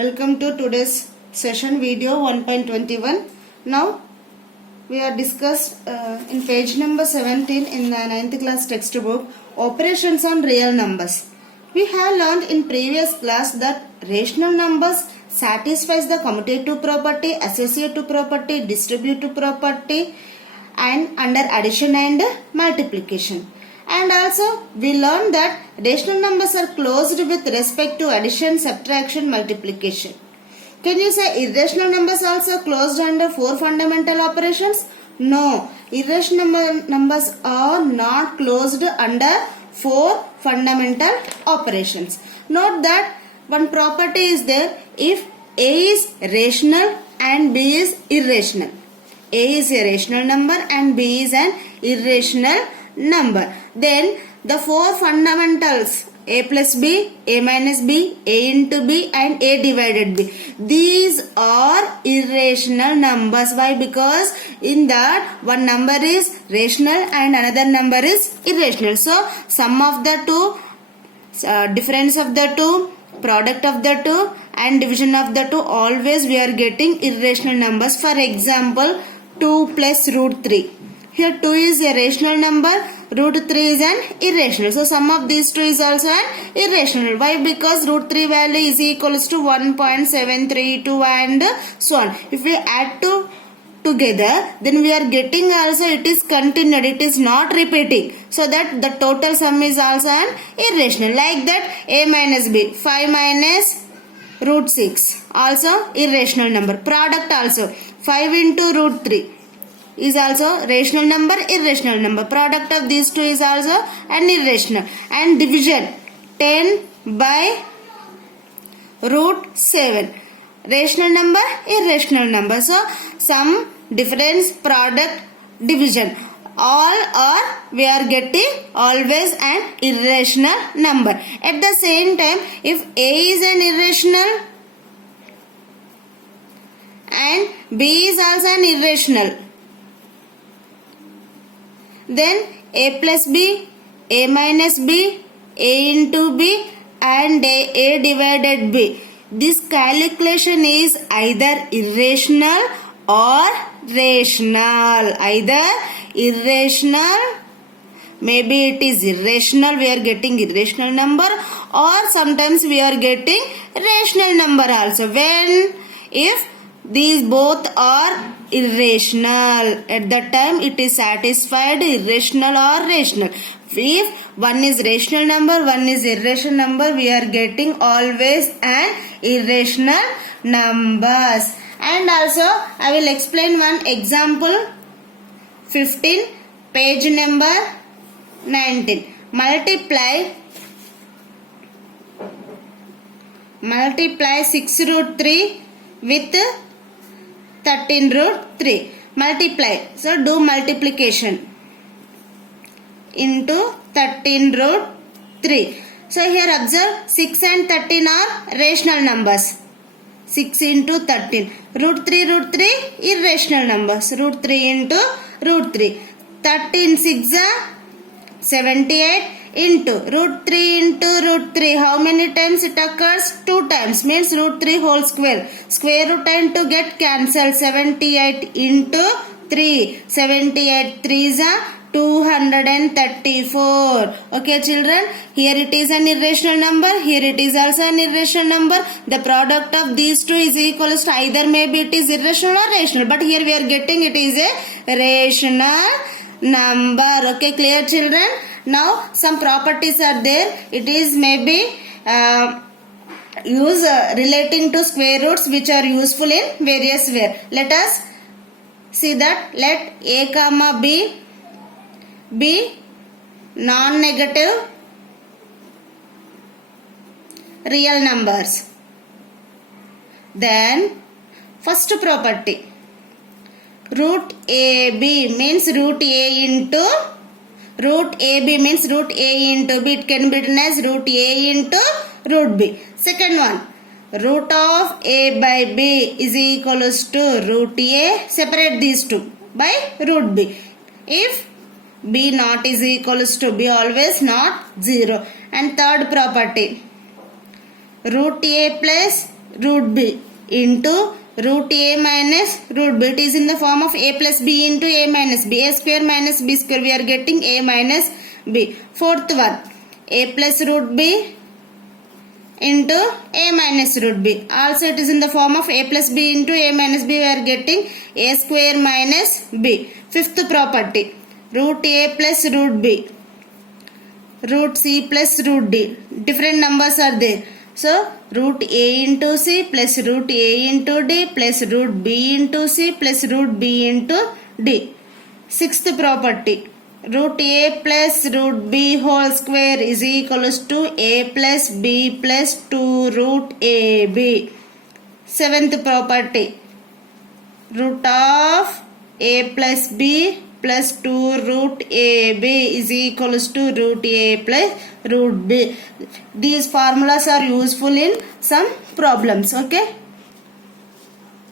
Welcome to today's session video 1.21. Now we are discussed in page number 17 in the 9th class textbook operations on real numbers. We have learned in previous class that rational numbers satisfies the commutative property, associative property, distributive property and under addition and multiplication. And also we learned that rational numbers are closed with respect to addition, subtraction, multiplication. Can you say irrational numbers also closed under 4 fundamental operations? No, irrational numbers are not closed under 4 fundamental operations. Note that one property is there: if A is rational and B is irrational. A is a rational number and B is an irrational number. Then the 4 fundamentals A plus B, A minus B, A into B and A divided B. These are irrational numbers. Why? Because in that one number is rational and another number is irrational. So sum of the two, difference of the two, product of the two and division of the two, always we are getting irrational numbers. For example, 2 plus root 3. Here 2 is a rational number, root 3 is an irrational. So sum of these two is also an irrational. Why? Because root 3 value is equals to 1.732 and so on. If we add two together, then we are getting also it is continued, it is not repeating. So that the total sum is also an irrational. Like that A minus B, 5 minus root 6, also irrational number. Product also 5 into root 3 is also rational number, irrational number. Product of these two is also an irrational. And division 10 by root 7, rational number, irrational number. So sum, difference, product, division, all are we are getting always an irrational number. At the same time, if A is an irrational and B is also an irrational, then A plus B, A minus B, A into B and A divided B. This calculation is either irrational or rational. Either irrational, maybe it is irrational, we are getting irrational number, or sometimes we are getting rational number also. When? If these both are irrational, at that time it is satisfied irrational or rational. If one is rational number, one is irrational number, we are getting always an irrational numbers. And also I will explain one example 15, page number 19. Multiply 6 root 3 with 13 root 3. Multiply. So do multiplication into 13 root 3. So here observe 6 and 13 are rational numbers. 6 into 13. Root 3 irrational numbers. Root 3 into root 3. 13 6 are 78 into root 3 into root 3. How many times it occurs? 2 times. Means root 3 whole square. Square root and to get cancelled. 78 into 3. 78 3s are 234. Okay children, here it is an irrational number, here it is also an irrational number. The product of these two is equals to either maybe it is irrational or rational, but here we are getting it is a rational number. Okay, clear children? Now some properties are there. It is maybe relating to square roots which are useful in various ways. Let us see that. Let A comma B be non-negative real numbers. Then first property, root AB means root A into root AB means root A into B. It can be written as root A into root B. Second one, root of A by B is equals to root A. Separate these two by root B. If B not is equals to B, always not 0. And third property, root A plus root b into root a minus root b. It is in the form of a plus b into a minus b. A square minus b square. We are getting a minus b. Fourth one, a plus root b into a minus root b. Also it is in the form of a plus b into a minus b. We are getting a square minus b. Fifth property, root a plus root b, root c plus root d. Different numbers are there. So root a into c plus root a into d plus root b into c plus root b into d. Sixth property, root a plus root b whole square is equals to a plus b plus 2 root ab. Seventh property, root of a plus b plus 2 root ab is equals to root a plus root b. These formulas are useful in some problems. Okay.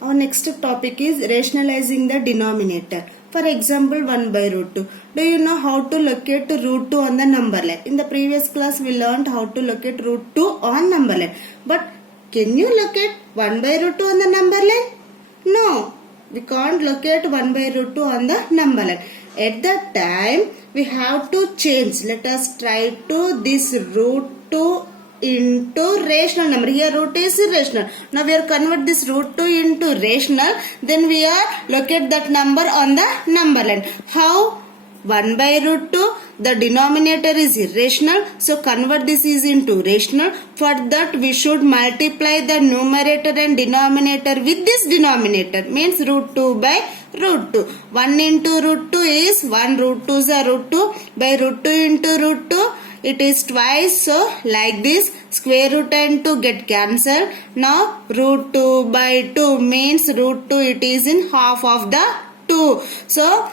Our next topic is rationalizing the denominator. For example, 1 by root 2. Do you know how to locate root 2 on the number line? In the previous class, we learned how to locate root 2 on number line. But can you locate 1 by root 2 on the number line? No. We can't locate 1 by root 2 on the number line. At that time, we have to change. Let us try to this root 2 into rational number. Here root is rational. Now we are convert this root 2 into rational. Then we are locate that number on the number line. How? 1 by root 2, the denominator is irrational. So convert this is into rational. For that we should multiply the numerator and denominator with this denominator. Means root 2 by root 2. 1 into root 2 is 1. Root 2 is a root 2. By root 2 into root 2. It is twice. So like this, square root and 2 get cancelled. Now root 2 by 2 means root 2 it is in half of the 2. So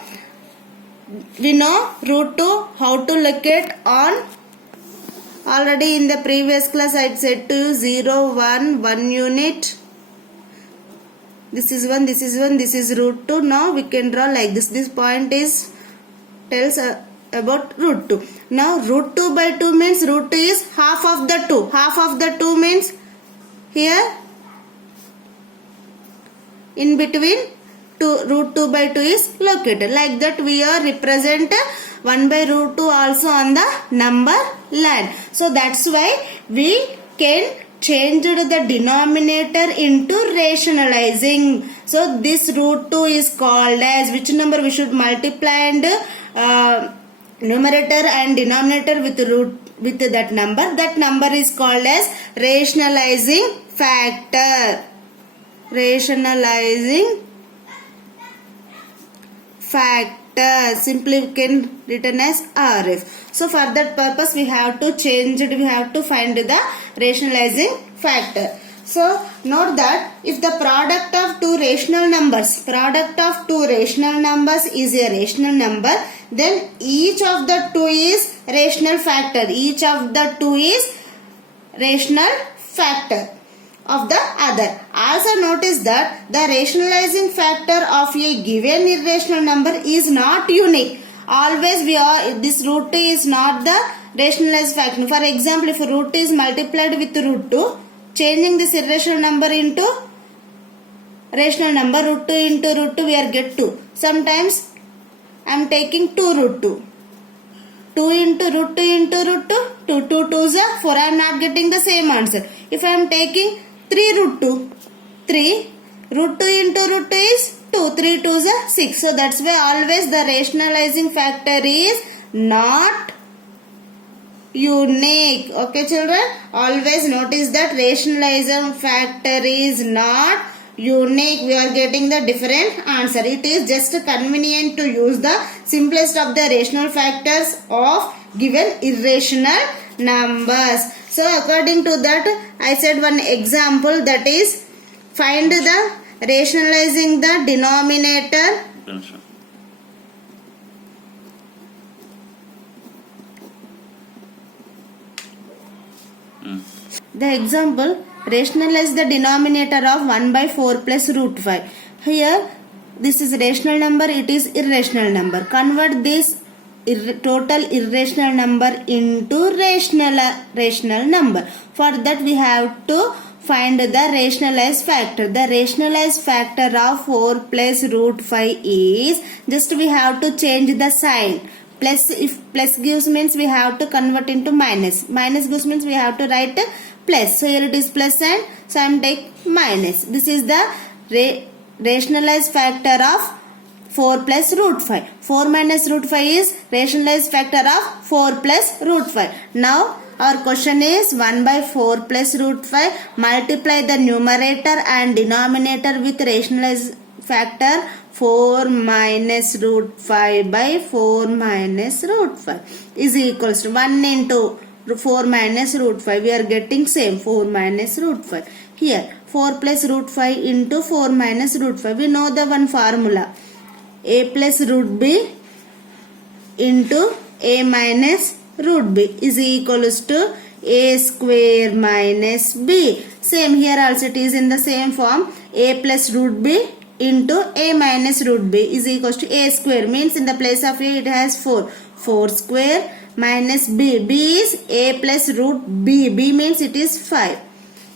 we know root 2 how to locate on. Already in the previous class I said to you 0, 1, 1 unit. This is 1, this is 1, this is root 2. Now we can draw like this. This point is tells about root 2. Now root 2 by 2 means root 2 is half of the 2. Half of the 2 means here in between root 2 by 2 is located. Like that we are represent 1 by root 2 also on the number line. So that's why we can change the denominator into rationalizing. So this root 2 is called as which number we should multiply and numerator and denominator with that number. That number is called as rationalizing factor. Rationalizing factor. Simply we can written as RF. So for that purpose we have to change it. We have to find the rationalizing factor. So note that if the product of two rational numbers is a rational number, then each of the two is rational factor. Each of the two is rational factor of the other. Also notice that the rationalizing factor of a given irrational number is not unique. Always this root 2 is not the rationalized factor. For example, if root 2 is multiplied with root 2, changing this irrational number into rational number, root 2 into root 2 we are get 2. Sometimes I am taking 2 root 2. 2 into root 2 into root 2, 2 2s are 4. I am not getting the same answer. If I am taking 3 root 2, 3, root 2 into root 2 is 2, 3 2s are 6. So that's why always the rationalizing factor is not unique. Okay children, always notice that rationalizing factor is not unique. We are getting the different answer. It is just convenient to use the simplest of the rational factors of given irrational numbers. So according to that I said one example, that is find the rationalizing the denominator. The example, rationalize the denominator of 1 by 4 plus root 5. Here this is rational number, it is irrational number. Convert this total irrational number into rational number. For that we have to find the rationalized factor. The rationalized factor of 4 plus root 5 is, just we have to change the sign. Plus, if plus gives means we have to convert into minus. Minus gives means we have to write plus. So here it is plus and so I am take minus. This is the rationalized factor of 4 plus root 5. 4 minus root 5 is rationalized factor of 4 plus root 5. Now our question is 1 by 4 plus root 5. Multiply the numerator and denominator with rationalized factor 4 minus root 5 by 4 minus root 5 is equals to 1 into 4 minus root 5. We are getting same 4 minus root 5. Here 4 plus root 5 into 4 minus root 5. We know the one formula. A plus root b into a minus root b is equals to a square minus b. Same here also it is in the same form. A plus root b into a minus root b is equals to a square, means in the place of a it has 4. 4 square minus b. b is a plus root b. b means it is 5.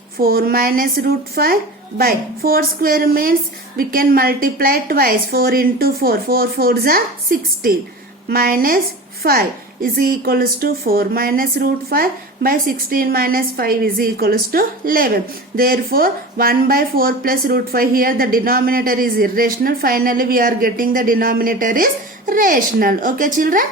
4 minus root 5 by 4 square means we can multiply twice. 4 into 4. 4 4s are 16 minus 5 is equals to 4 minus root 5 by 16 minus 5 is equals to 11. Therefore 1 by 4 plus root 5, here the denominator is irrational. Finally we are getting the denominator is rational. Okay children.